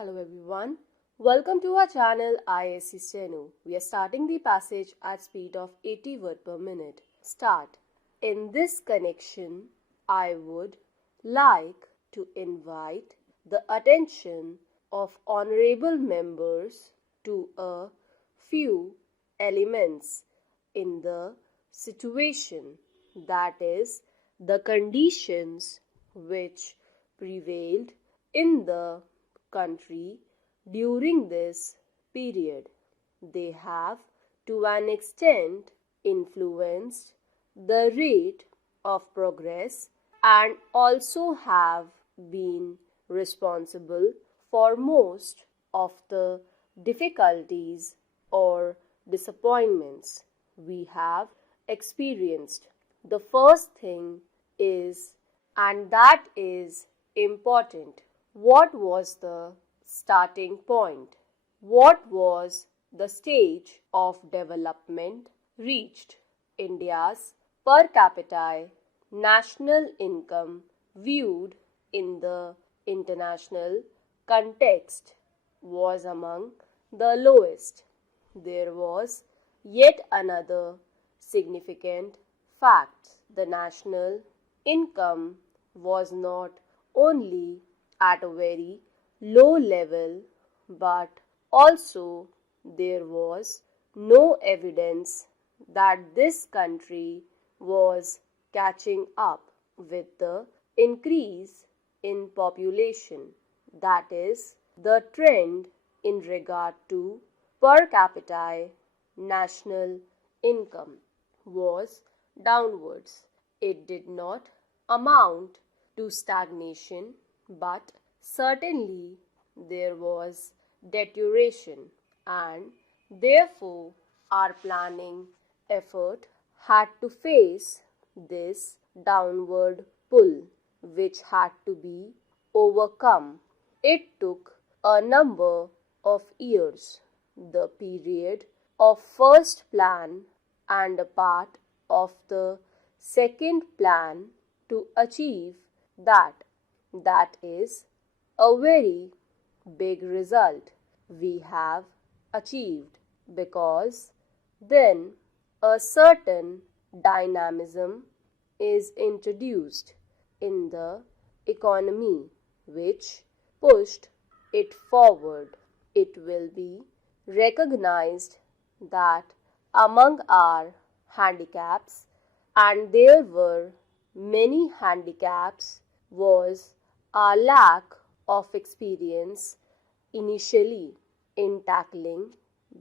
Hello everyone. Welcome to our channel Isc Steno. We are starting the passage at speed of 80 words per minute. Start. In this connection, I would like to invite the attention of honorable members to a few elements in the situation, that is, the conditions which prevailed in the country during this period. They have to an extent influenced the rate of progress and also have been responsible for most of the difficulties or disappointments we have experienced. The first thing is, and that is important, what was the starting point? What was the stage of development reached? India's per capita national income viewed in the international context was among the lowest. There was yet another significant fact. The national income was not only at a very low level, but also there was no evidence that this country was catching up with the increase in population. That is, the trend in regard to per capita national income was downwards. It did not amount to stagnation, but certainly there was deterioration, and therefore our planning effort had to face this downward pull, which had to be overcome. It took a number of years, the period of first plan and a part of the second plan, to achieve that. That is a very big result we have achieved, because then a certain dynamism is introduced in the economy which pushed it forward. It will be recognized that among our handicaps, and there were many handicaps, was our lack of experience initially in tackling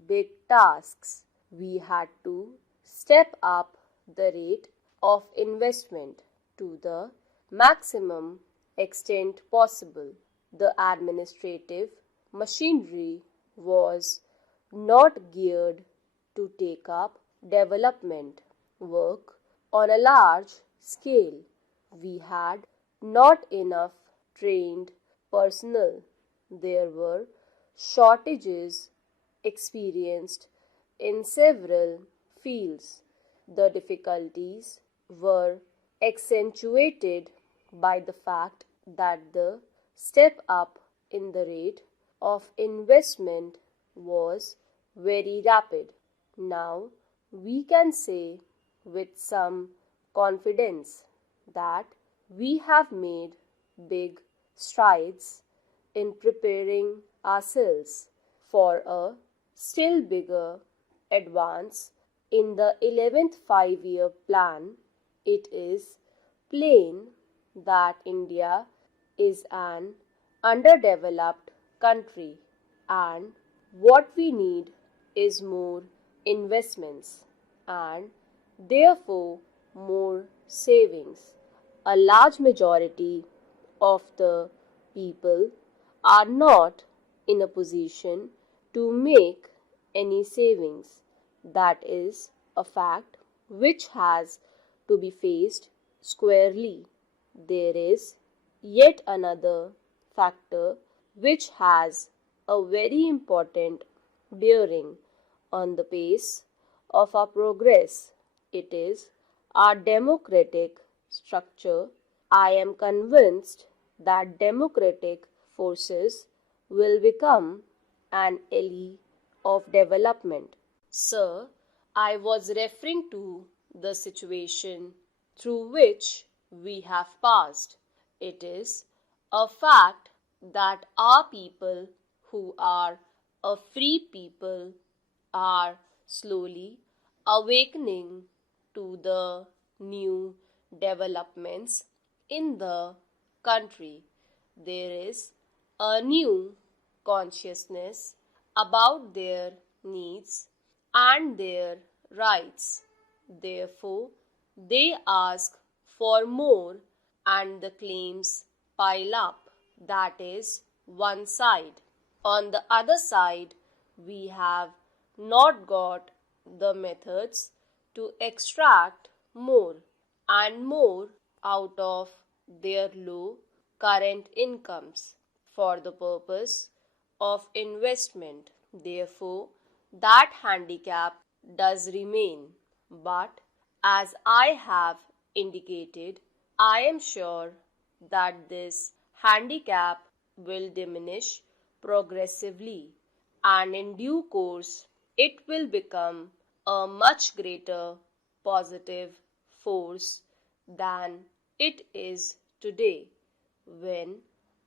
big tasks. We had to step up the rate of investment to the maximum extent possible. The administrative machinery was not geared to take up development work on a large scale. We had not enough trained personnel. There were shortages experienced in several fields. The difficulties were accentuated by the fact that the step up in the rate of investment was very rapid. Now we can say with some confidence that we have made big strides in preparing ourselves for a still bigger advance in the 11th 5-year plan. It is plain that India is an underdeveloped country, and what we need is more investments and therefore more savings. A large majority of the people are not in a position to make any savings. That is a fact which has to be faced squarely. There is yet another factor which has a very important bearing on the pace of our progress. It is our democratic structure. I am convinced that democratic forces will become an ally of development. Sir, I was referring to the situation through which we have passed. It is a fact that our people, who are a free people, are slowly awakening to the new developments in the country. There is a new consciousness about their needs and their rights. Therefore, they ask for more and the claims pile up. That is one side. On the other side, we have not got the methods to extract more and more out of their low current incomes for the purpose of investment. Therefore, that handicap does remain. But as I have indicated, I am sure that this handicap will diminish progressively, and in due course it will become a much greater positive force than it is today, when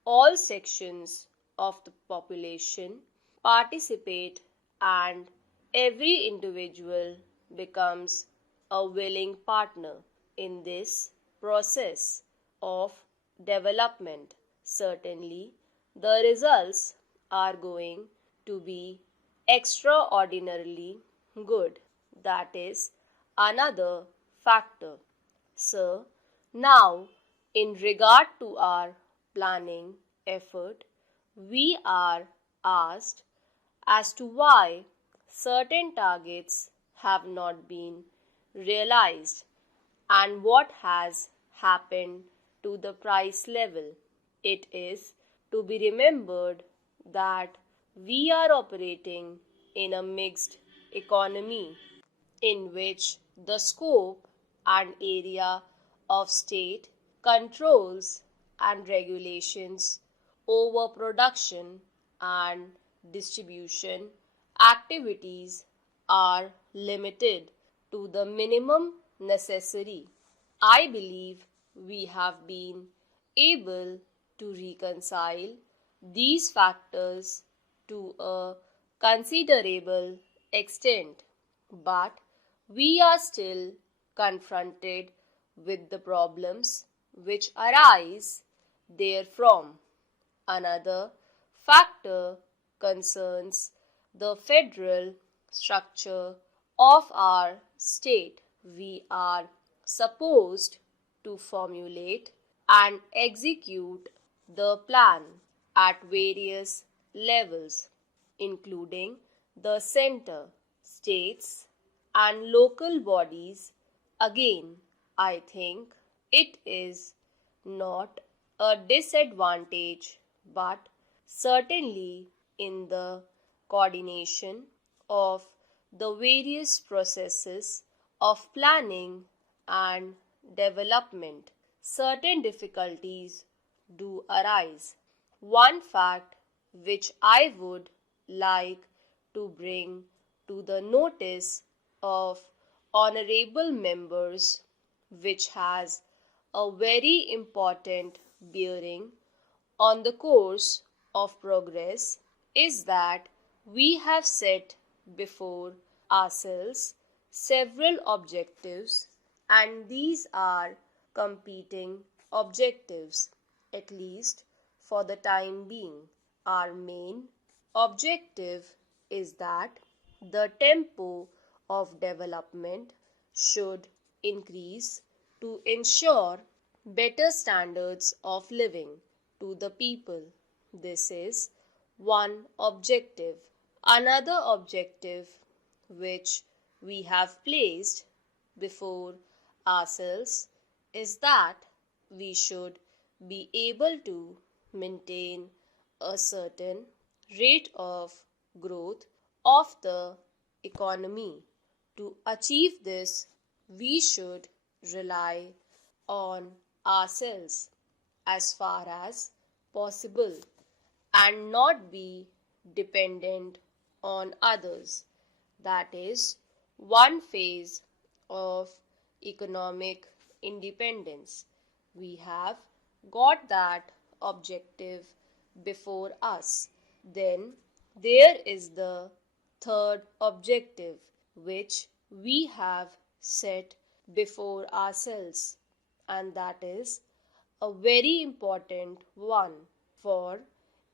all sections of the population participate and every individual becomes a willing partner in this process of development. Certainly, the results are going to be extraordinarily good. That is another factor. Sir, now in regard to our planning effort, we are asked as to why certain targets have not been realized and what has happened to the price level. It is to be remembered that we are operating in a mixed economy in which the scope and area of state controls and regulations over production and distribution activities are limited to the minimum necessary. I believe we have been able to reconcile these factors to a considerable extent, but we are still confronted with the problems which arise therefrom. Another factor concerns the federal structure of our state. We are supposed to formulate and execute the plan at various levels, including the center, states, and local bodies. Again, I think it is not a disadvantage, but certainly in the coordination of the various processes of planning and development, certain difficulties do arise. One fact which I would like to bring to the notice of honorable members, which has a very important bearing on the course of progress, is that we have set before ourselves several objectives, and these are competing objectives, at least for the time being. Our main objective is that the tempo of development should increase to ensure better standards of living to the people. This is one objective. Another objective which we have placed before ourselves is that we should be able to maintain a certain rate of growth of the economy. To achieve this, we should rely on ourselves as far as possible, and not be dependent on others. That is one phase of economic independence. We have got that objective before us. Then there is the third objective which we have set before ourselves, and that is a very important one for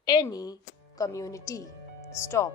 any community. Stop.